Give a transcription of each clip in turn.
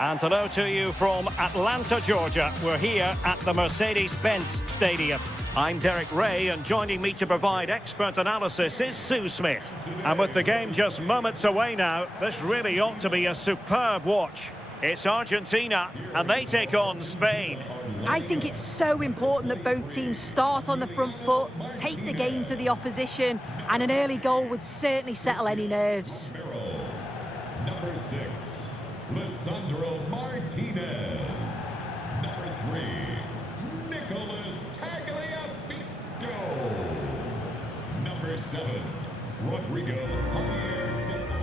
And hello to you from Atlanta, Georgia. We're here at the Mercedes-Benz Stadium. I'm Derek Ray, and joining me to provide expert analysis is Sue Smith. And with the game just moments away now, this really ought to be a superb watch. It's Argentina, and they take on Spain. I think it's so important that both teams start on the front foot, take the game to the opposition, and an early goal would certainly settle any nerves. Number 6, Lisandro Martinez. Number 3, Nicolas Tagliafico. Number 7, Rodrigo Javier de Paul.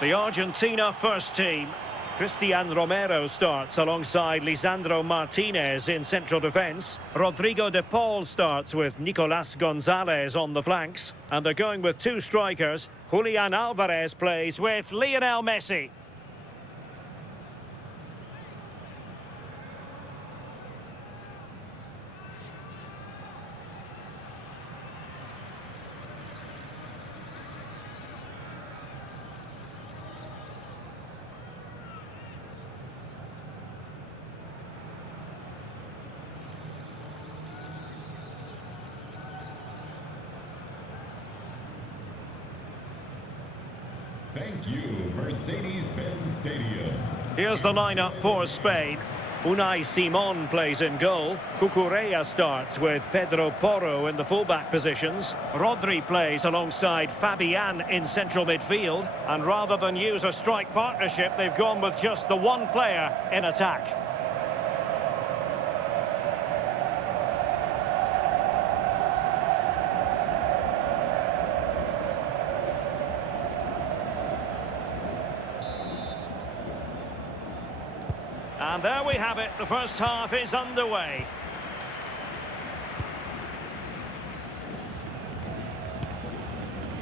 The Argentina first team. Cristian Romero starts alongside Lisandro Martinez in central defence. Rodrigo de Paul starts with Nicolas Gonzalez on the flanks. And they're going with two strikers. Julian Alvarez plays with Lionel Messi. Thank you, Mercedes-Benz Stadium. Here's the lineup for Spain. Unai Simon plays in goal. Cucurella starts with Pedro Porro in the fullback positions. Rodri plays alongside Fabian in central midfield. And rather than use a strike partnership, they've gone with just the one player in attack. And there we have it, the first half is underway.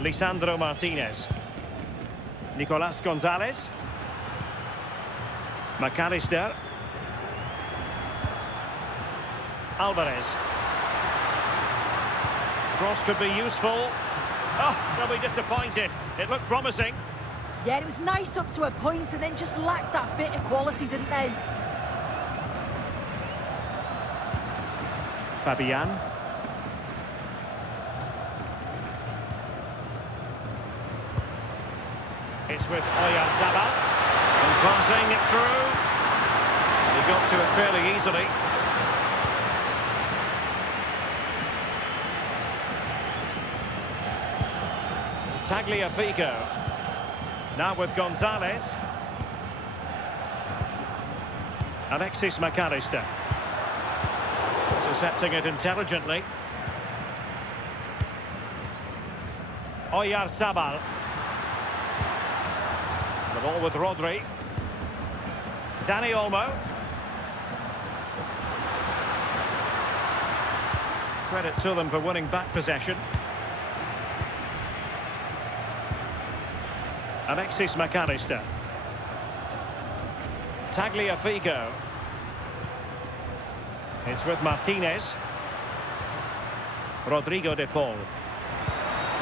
Lisandro Martinez. Nicolas Gonzalez. McAllister. Alvarez. Cross could be useful. Oh, they'll be disappointed. It looked promising. Yeah, it was nice up to a point and then just lacked that bit of quality, didn't they? Fabian. It's with Oyarzabal. And passing it through. He got to it fairly easily. Tagliafico. Now with Gonzalez. Alexis McAllister. Intercepting it intelligently. Oyarzabal. The ball with Rodri. Dani Olmo. Credit to them for winning back possession. Alexis McAllister. Tagliafico. It's with Martinez. Rodrigo de Paul.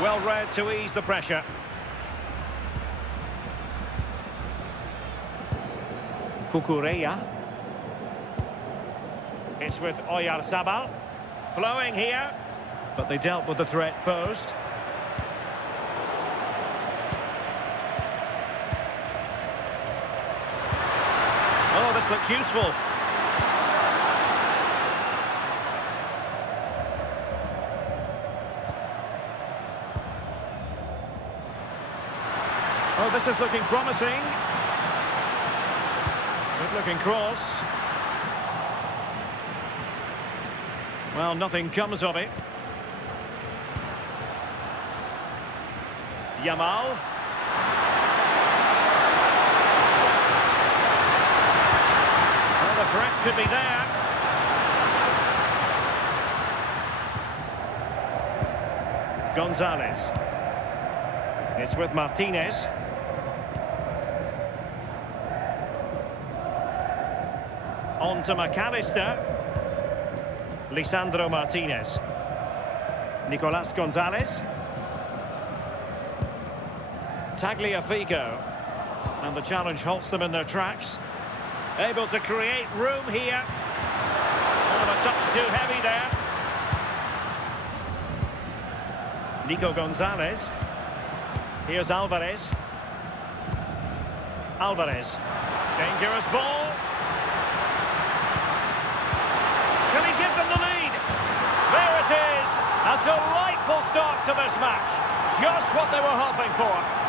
Well read to ease the pressure. Cucurella. It's with Oyarzabal. Flowing here. But they dealt with the threat posed. Oh, this looks useful. Oh, this is looking promising. Good looking cross. Well, nothing comes of it. Yamal. Could be there. Gonzalez. It's with Martinez. On to McAllister. Lisandro Martinez. Nicolas Gonzalez. Tagliafico. And the challenge halts them in their tracks. Able to create room here. Oh, a touch too heavy there. Nico Gonzalez. Here's Alvarez. Alvarez. Dangerous ball. Can he give them the lead? There it is. A delightful start to this match. Just what they were hoping for.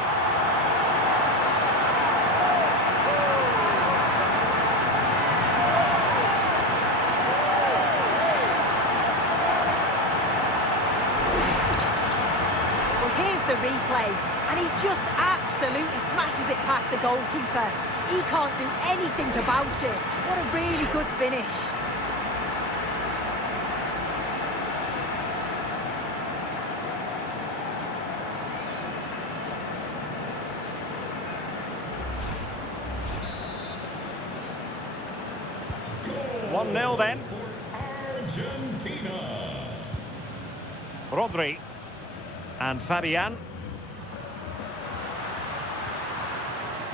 The replay, and he just absolutely smashes it past the goalkeeper. He can't do anything about it. What a really good finish. Goal 1-0 then. for Argentina. Rodri. And Fabian.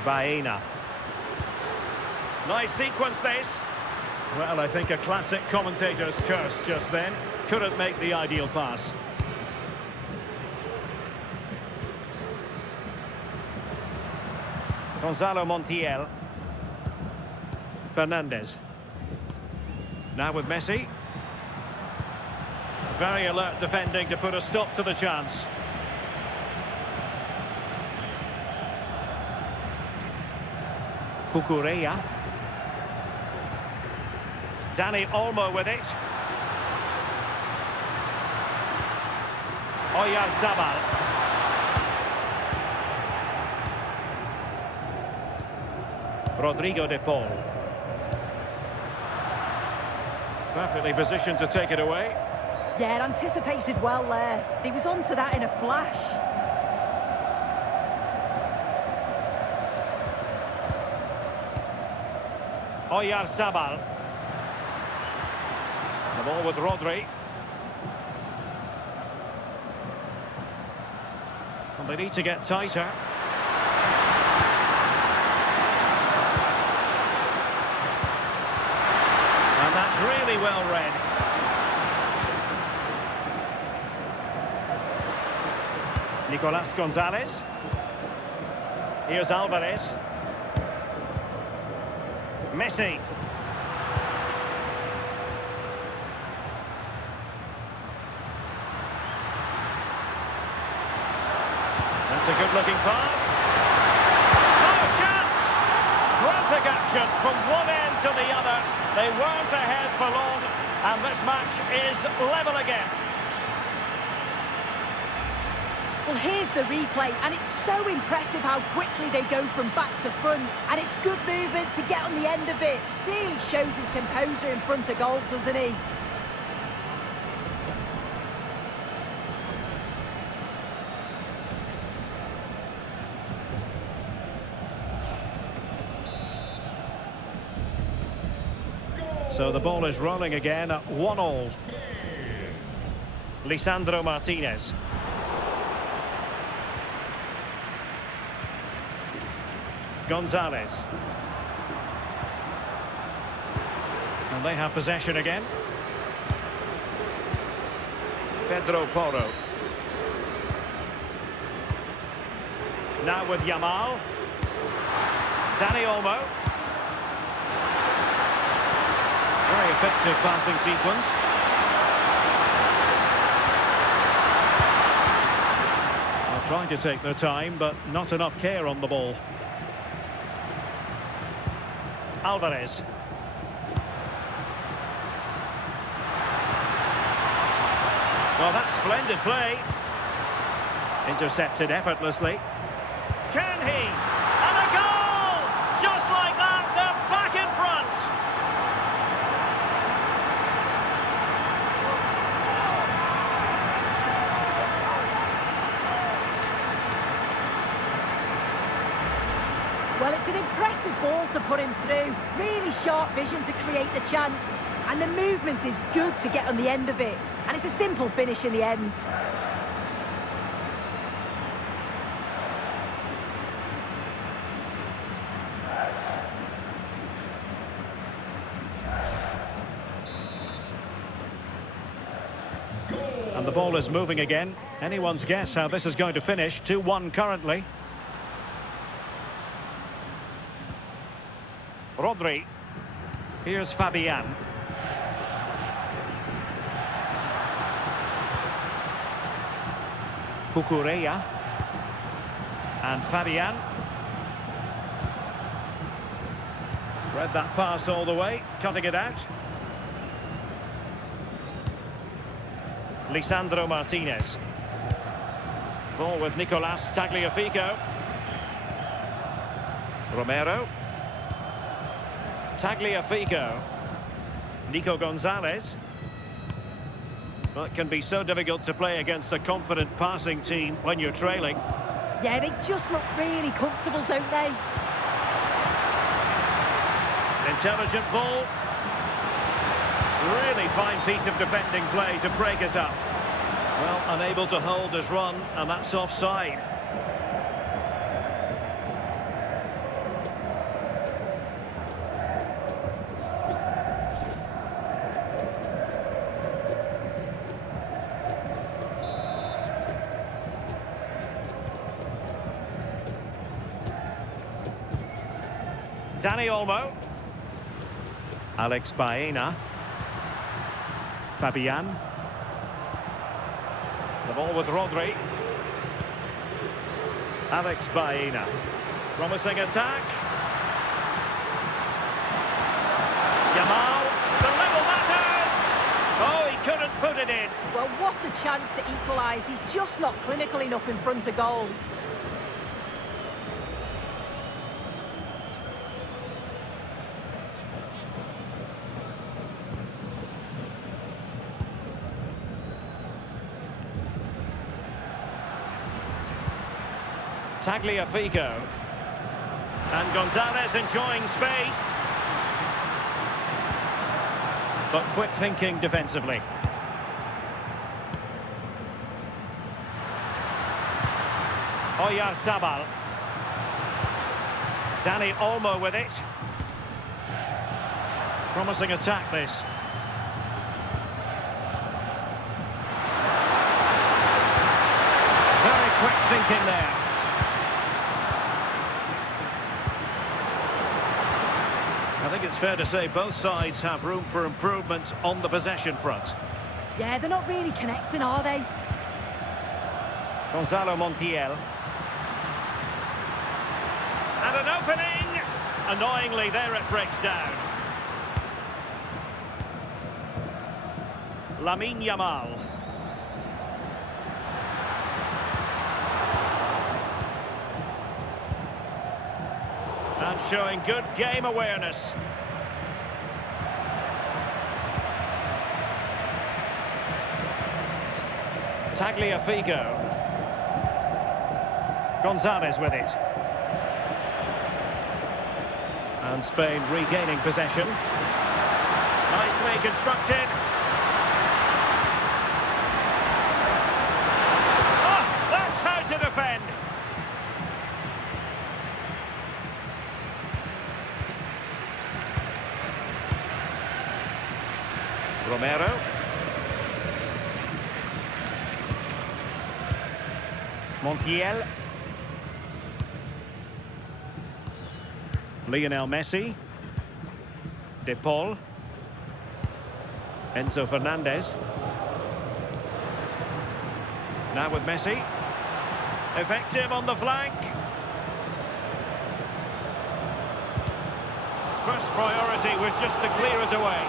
Baena. Nice sequence this. Well, I think a classic commentator's curse just then. Couldn't make the ideal pass. Gonzalo Montiel. Fernandez. Now with Messi. Very alert defending to put a stop to the chance. Cucurella. Dani Olmo with it. Oyarzabal. Rodrigo de Paul. Perfectly positioned to take it away. Yeah, anticipated well there. He was onto that in a flash. Oyarzabal. The ball with Rodri. And they need to get tighter. And that's really well read. Nicolas Gonzalez. Here's Alvarez. Messi. That's a good-looking pass. Oh, chance! Frantic action from one end to the other. They weren't ahead for long, and this match is level again. Well, here's the replay, and it's so impressive how quickly they go from back to front, and it's good movement to get on the end of it. Really shows his composure in front of goal, doesn't he? So the ball is rolling again at 1-1. Lisandro Martinez. Gonzalez. And they have possession again. Pedro Porro. Now with Yamal. Dani Olmo. Very effective passing sequence. They're trying to take their time, but not enough care on the ball. Alvarez. Well, that's splendid play. Intercepted effortlessly. Can he? And a goal! Just like that, they're back in front. Well, it's an impressive ball to put him through. Really sharp vision to create the chance. And the movement is good to get on the end of it. And it's a simple finish in the end. And the ball is moving again. Anyone's guess how this is going to finish. 2-1 currently. Rodri. Here's Fabian. Cucurella. And Fabian. Read that pass all the way, cutting it out. Lisandro Martinez. Ball with Nicolas Tagliafico. Romero. Tagliafico. Nico Gonzalez. Well, it can be so difficult to play against a confident passing team when you're trailing. Yeah, they just look really comfortable, don't they? Intelligent ball. Really fine piece of defending play to break us up. Well, unable to hold his run, and that's offside. Dani Olmo. Alex Baena. Fabian. The ball with Rodri. Alex Baena. Promising attack. Yamal to level matters. Oh, he couldn't put it in. Well, what a chance to equalise. He's just not clinical enough in front of goal. Tagliafico. And Gonzalez enjoying space. But quick thinking defensively. Oyarzabal. Dani Olmo with it. Promising attack this. Very quick thinking there. I think it's fair to say both sides have room for improvement on the possession front. Yeah, they're not really connecting, are they? Gonzalo Montiel. And an opening! Annoyingly, there it breaks down. Lamine Yamal. And showing good game awareness. Tagliafico. Gonzalez with it. And Spain regaining possession. Nicely constructed. Oh, that's how to defend. Romero. Montiel. Lionel Messi. De Paul. Enzo Fernandez. Now with Messi. Effective on the flank. First priority was just to clear it away.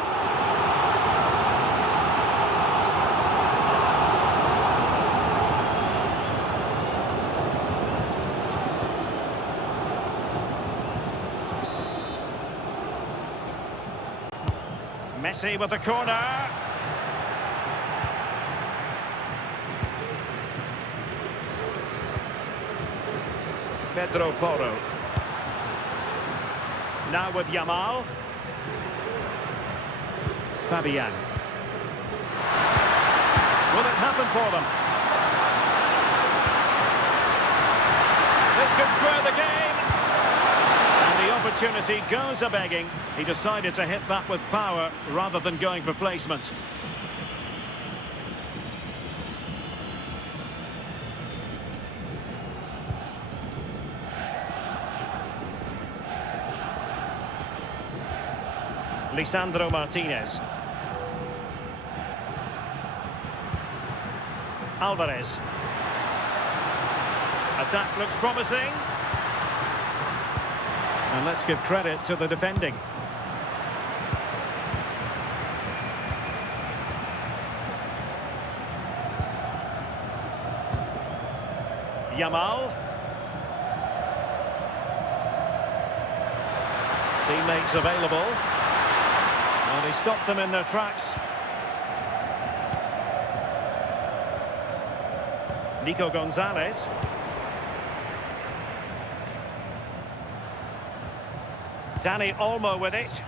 Messi with the corner. Pedro Porro. Now with Yamal. Fabian. Will it happen for them? This could square the game. And the opportunity goes a-begging. He decided to hit that with power rather than going for placement. Lisandro Martinez. Alvarez. Attack looks promising. And let's give credit to the defending. Yamal. Teammates available. Well, they stopped them in their tracks. Nico Gonzalez. Dani Olmo with it.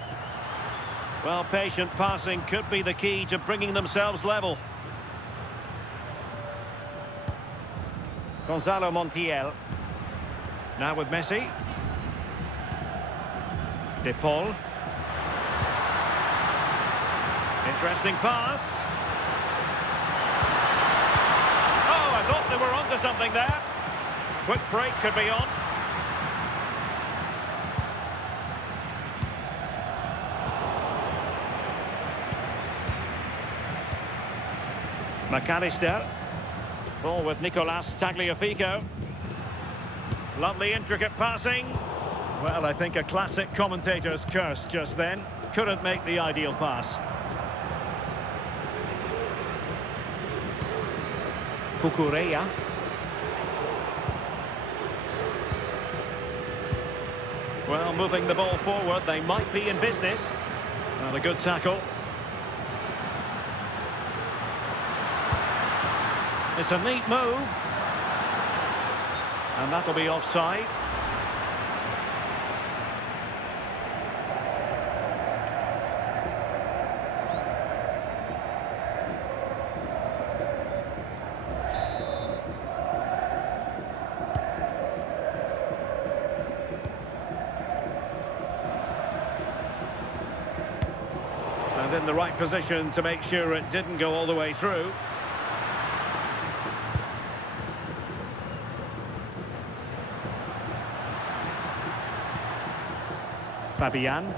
Well, patient passing could be the key to bringing themselves level. Gonzalo Montiel. Now with Messi. De Paul. Interesting pass. Oh, I thought they were onto something there. Quick break could be on. McAllister. Ball with Nicolas Tagliafico. Lovely intricate passing. Well, I think a classic commentator's curse just then. Couldn't make the ideal pass. Cucurella. Well, moving the ball forward, they might be in business. Well, a good tackle. It's a neat move. And that'll be offside. And in the right position to make sure it didn't go all the way through. Fabian.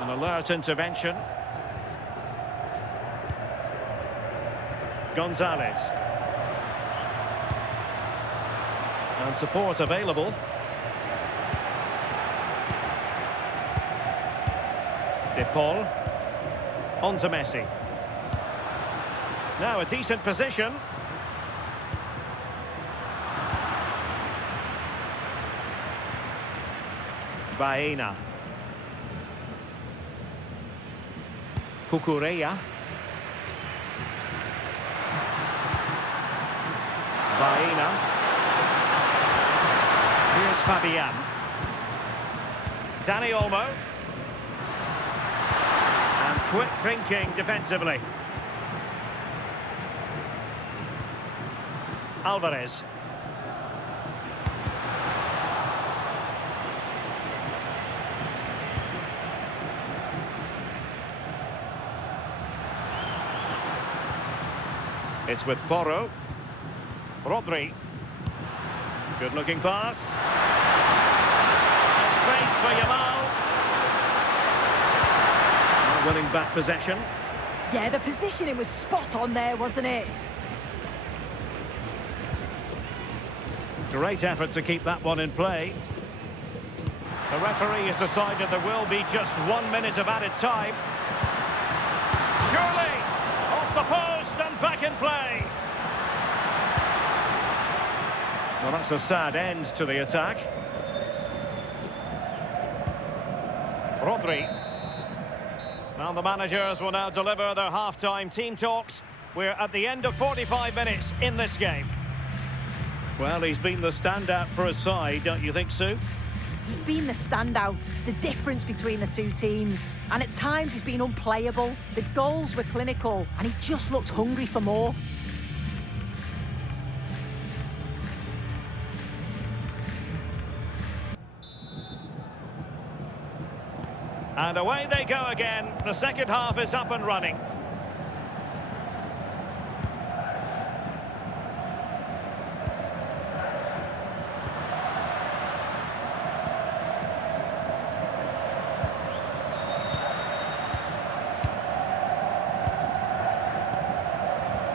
An alert intervention. Gonzalez. And support available. De Paul. On to Messi. Now a decent position. Baena. Cucurella. Baena. Here's Fabian. Dani Olmo. And quick thinking defensively. Alvarez. It's with Porro. Rodri. Good-looking pass. Space for Yamal. Winning back possession. Yeah, the positioning was spot on there, wasn't it? Great effort to keep that one in play. The referee has decided there will be just 1 minute of added time. Surely! Off the post and back in play. Well, that's a sad end to the attack. Rodri. Well, the managers will now deliver their half-time team talks. We're at the end of 45 minutes in this game. Well, he's been the standout for his side, don't you think, Sue? He's been the standout, the difference between the two teams. And at times he's been unplayable. The goals were clinical and he just looked hungry for more. And away they go again. The second half is up and running.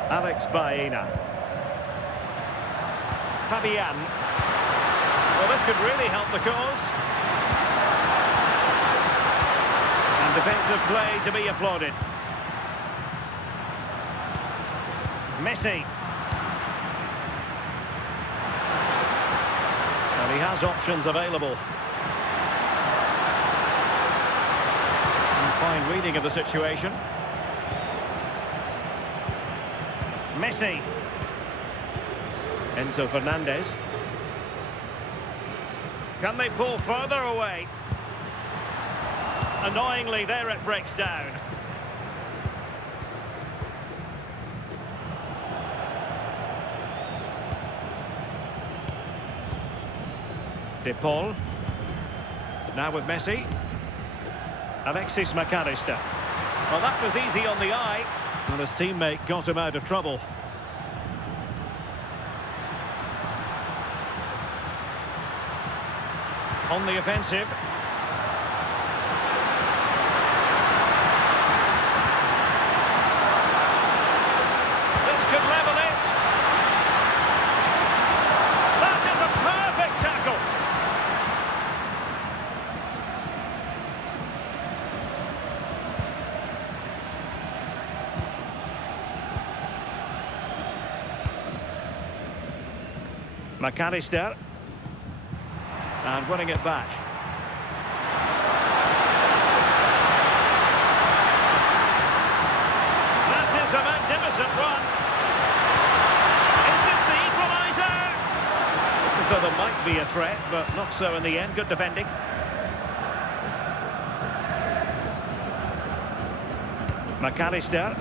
Alex Baena. Fabian. Well, this could really help the cause. And defensive play to be applauded. Messi. And he has options available. And fine reading of the situation. Messi. Enzo Fernandez. Can they pull further away? Annoyingly, there it breaks down. De Paul. Now with Messi. Alexis McAllister. Well, that was easy on the eye. And his teammate got him out of trouble. On the offensive. This could level it. That is a perfect tackle. McAllister. And winning it back. That is a magnificent run. Is this the equaliser? So there might be a threat, but not so in the end. Good defending. McAllister.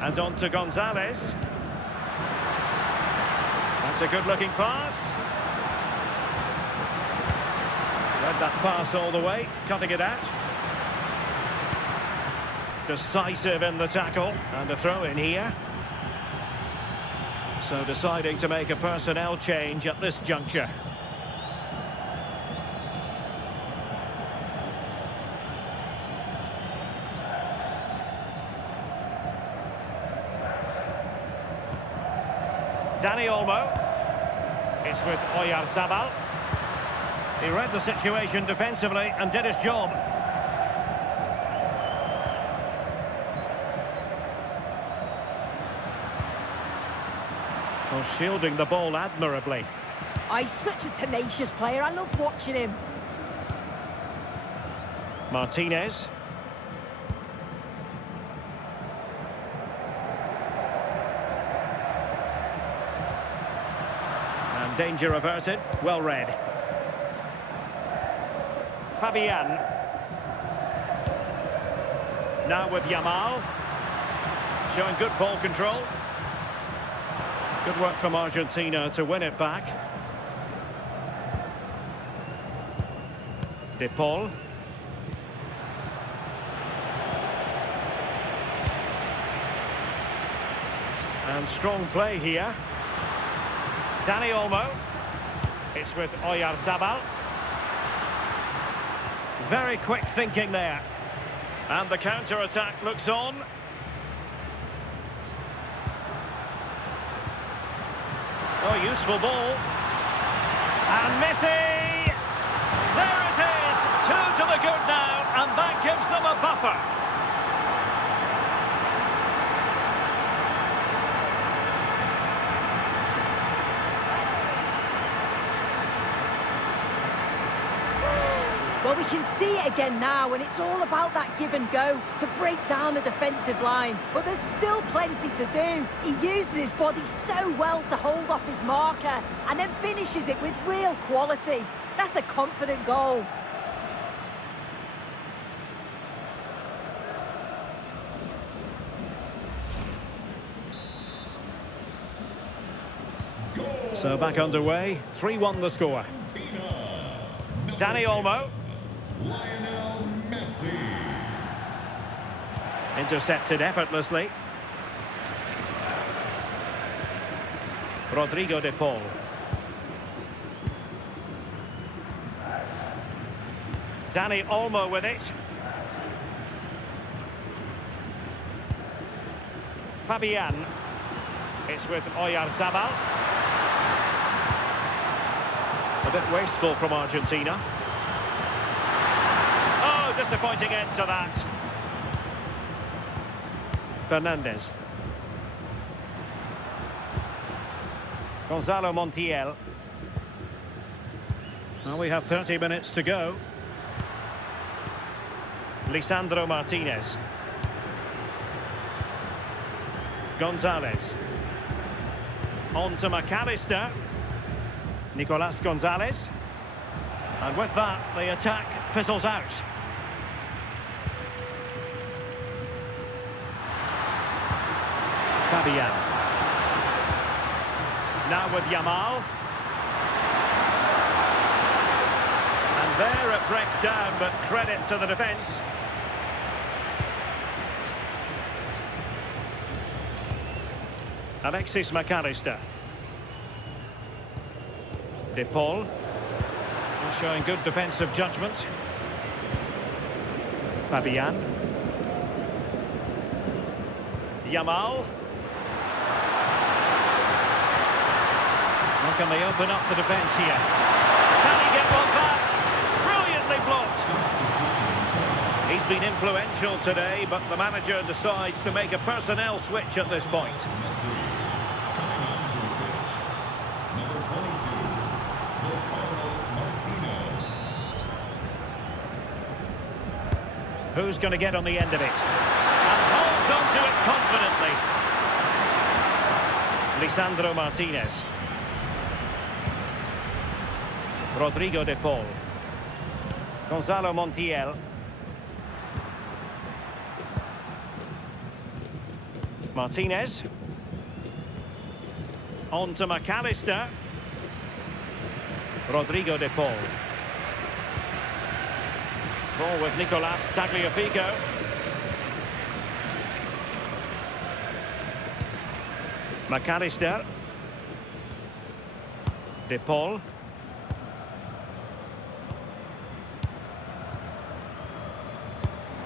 And on to Gonzalez. That's a good-looking pass. Read that pass all the way, cutting it out. Decisive in the tackle, and a throw in here. So deciding to make a personnel change at this juncture. Dani Olmo. It's with Oyarzabal. He read the situation defensively and did his job. Well, shielding the ball admirably. He's such a tenacious player. I love watching him. Martinez. And danger averted. Well read. Fabian. Now with Yamal. Showing good ball control. Good work from Argentina to win it back. De Paul. And strong play here. Dani Olmo. It's with Oyarzabal. Very quick thinking there. And the counter-attack looks on. Oh, useful ball. And Messi! There it is! 2 to the good now, and that gives them a buffer. Well, we can see it again now, and it's all about that give and go to break down the defensive line. But there's still plenty to do. He uses his body so well to hold off his marker and then finishes it with real quality. That's a confident goal. So back underway, 3-1 the score. Argentina. Dani Olmo. Lionel Messi. Intercepted effortlessly. Rodrigo de Paul. Dani Olmo with it. Fabian. It's with Oyarzabal. A bit wasteful from Argentina. Oh, disappointing end to that. Fernandez. Gonzalo Montiel. Well, we have 30 minutes to go. Lisandro Martinez. Gonzalez. On to McAllister. Nicolas Gonzalez. And with that, the attack fizzles out. Fabian. Now with Yamal. And there it breaks down, but credit to the defence. Alexis McAllister. De Paul. He's showing good defensive judgment. Fabian. Yamal. How can they open up the defence here? Can he get one back? Brilliantly blocked. He's been influential today, but the manager decides to make a personnel switch at this point. Messi. Coming onto the pitch. Number 22. Martinez. Who's going to get on the end of it? And holds onto it confidently. Lisandro Martinez. Rodrigo de Paul. Gonzalo Montiel. Martinez. On to McAllister. Rodrigo de Paul. Ball with Nicolas Tagliafico. McAllister. De Paul.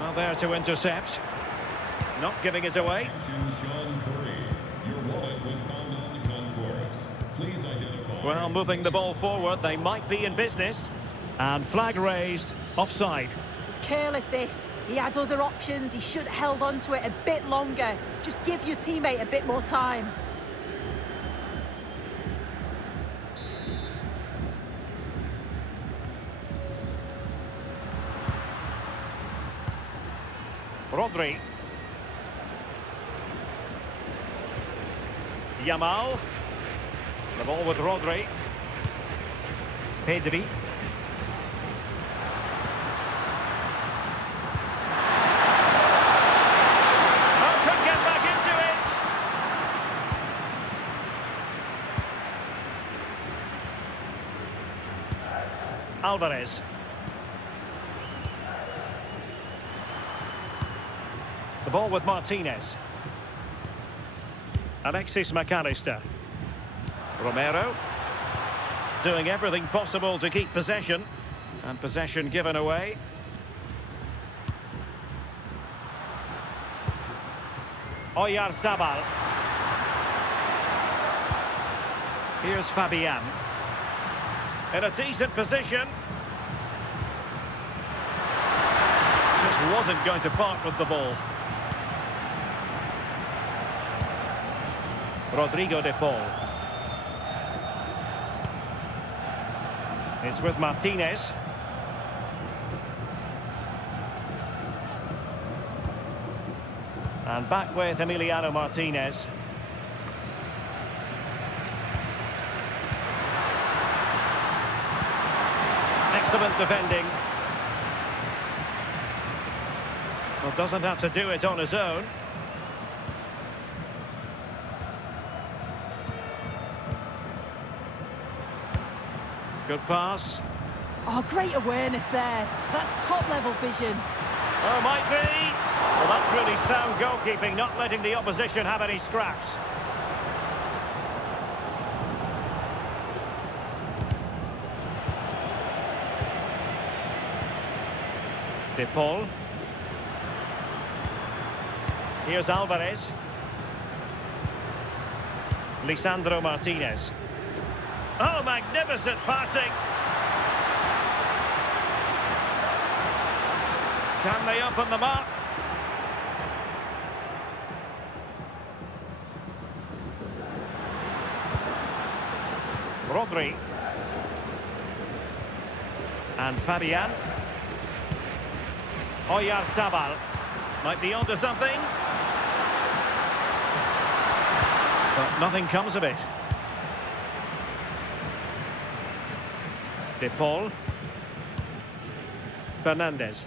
Well, there to intercept. Not giving it away. Attention, Sean Curry. Your wallet was found on the concourse. Please identify. Well, moving the ball forward, they might be in business. And flag raised, offside. It's careless, this. He had other options. He should have held on to it a bit longer. Just give your teammate a bit more time. Rodri. Yamal. The ball with Rodri. Pedri. Oh, could get back into it. Alvarez. The ball with Martinez. Alexis McAllister. Romero. Doing everything possible to keep possession. And possession given away. Oyarzabal. Here's Fabian. In a decent position. Just wasn't going to part with the ball. Rodrigo de Paul. It's with Martinez. And back with Emiliano Martinez. Excellent defending. Well, doesn't have to do it on his own. Good pass. Oh, great awareness there. That's top-level vision. Oh, might be. Well, that's really sound goalkeeping, not letting the opposition have any scraps. De Paul. Here's Alvarez. Lisandro Martinez. Oh, magnificent passing. Can they open the mark? Rodri. And Fabian. Oyarzabal. Might be onto something. But nothing comes of it. De Paul. Fernandes.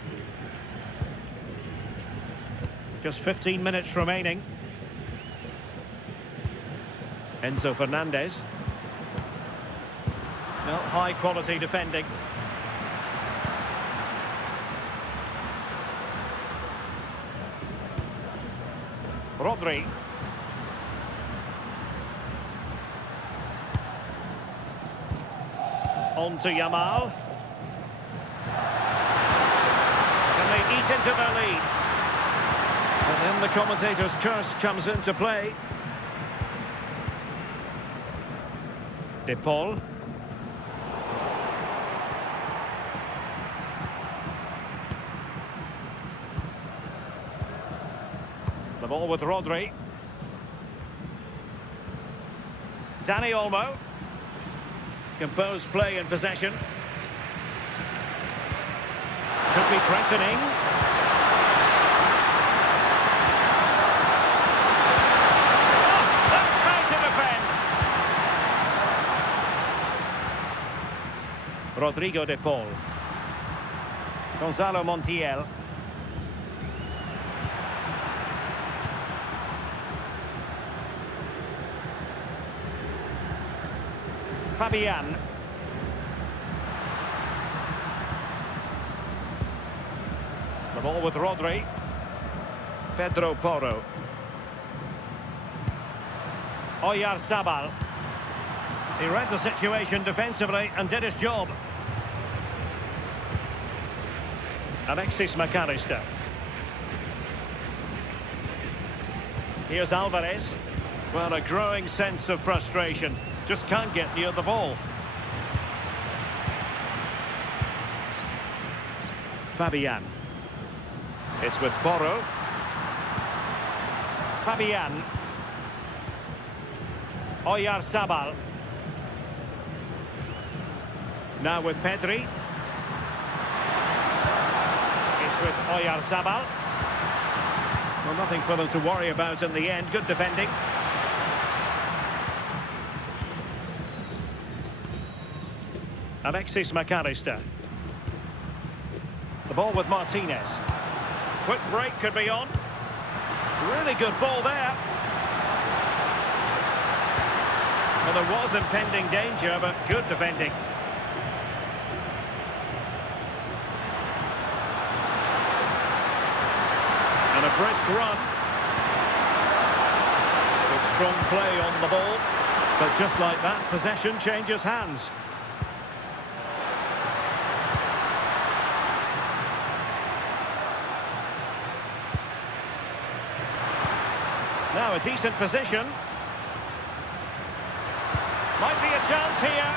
Just 15 minutes remaining. Enzo Fernandez. No, high quality defending. Rodri. On to Yamal. Can they eat into their lead? And then the commentator's curse comes into play. De Paul. The ball with Rodri. Dani Olmo. Composed play in possession. Could be threatening. Oh, that's how to defend. Rodrigo de Paul. Gonzalo Montiel. Fabian. The ball with Rodri. Pedro Porro. Oyarzabal. He read the situation defensively and did his job. Alexis McAllister. Here's Alvarez. Well, a growing sense of frustration. Just can't get near the ball. Fabian. It's with Porro. Fabian. Oyarzabal. Now with Pedri. It's with Oyarzabal. Well, nothing for them to worry about in the end. Good defending. Alexis McAllister. The ball with Martinez. Quick break could be on. Really good ball there. Well, there was impending danger, but good defending. And a brisk run. Good strong play on the ball. But just like that, possession changes hands. Now a decent position. Might be a chance here.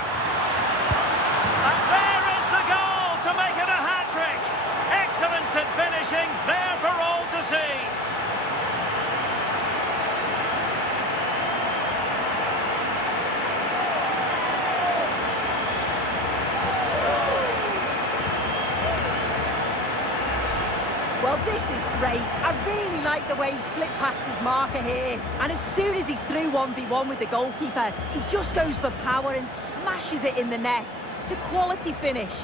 And there is the goal to make it a hat-trick. Excellence in finishing, there for all to see. Well, this is great. I really like the way he slipped past his marker here. And as soon as he's through 1v1 with the goalkeeper, he just goes for power and smashes it in the net. It's a quality finish.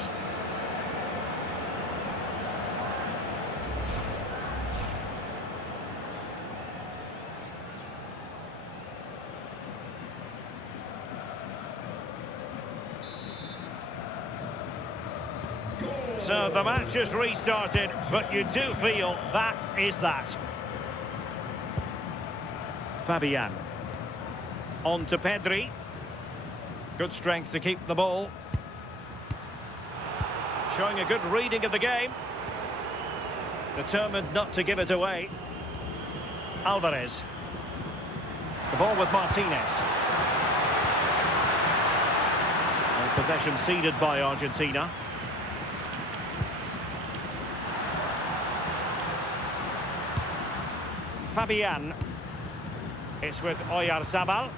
So the match has restarted, but you do feel that is that. Fabian. On to Pedri. Good strength to keep the ball. Showing a good reading of the game. Determined not to give it away. Alvarez. The ball with Martinez. And possession ceded by Argentina. Fabian. It's with Oyarzabal.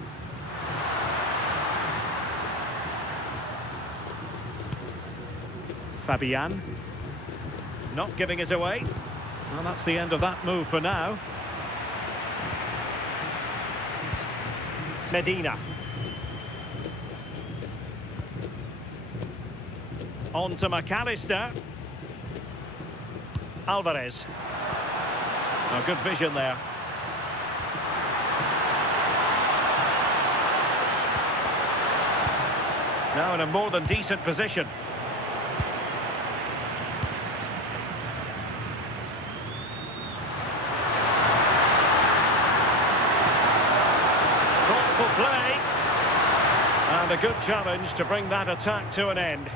Fabian. Not giving it away. Well, that's the end of that move for now. Medina. On to McAllister. Alvarez. Oh, good vision there. Now in a more than decent position. Thoughtful play. And a good challenge to bring that attack to an end.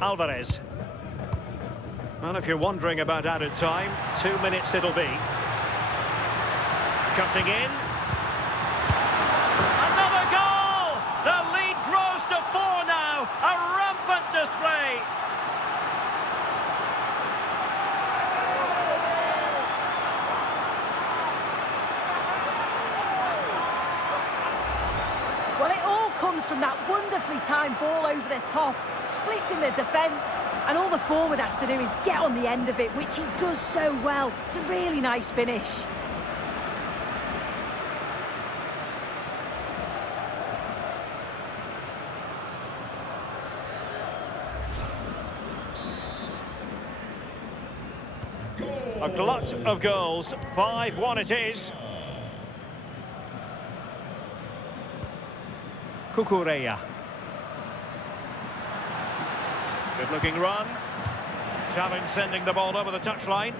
Alvarez. Well, if you're wondering about added time, 2 minutes it'll be. Cutting in. Another goal! The lead grows to 4 now. A rampant display. Well, it all comes from that wonderfully timed ball over the top, splitting the defence. And all the forward has to do is get on the end of it, which he does so well. It's a really nice finish. A glut of goals. 5-1 it is. Cucurella. Good looking run. Challenge sending the ball over the touchline.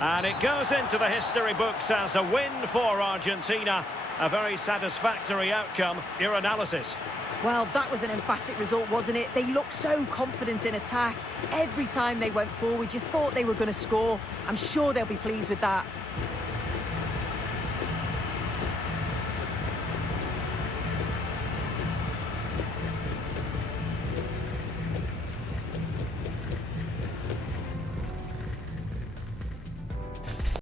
And it goes into the history books as a win for Argentina. A very satisfactory outcome. Your analysis? Well, that was an emphatic result, wasn't it? They looked so confident in attack. Every time they went forward, you thought they were going to score. I'm sure they'll be pleased with that.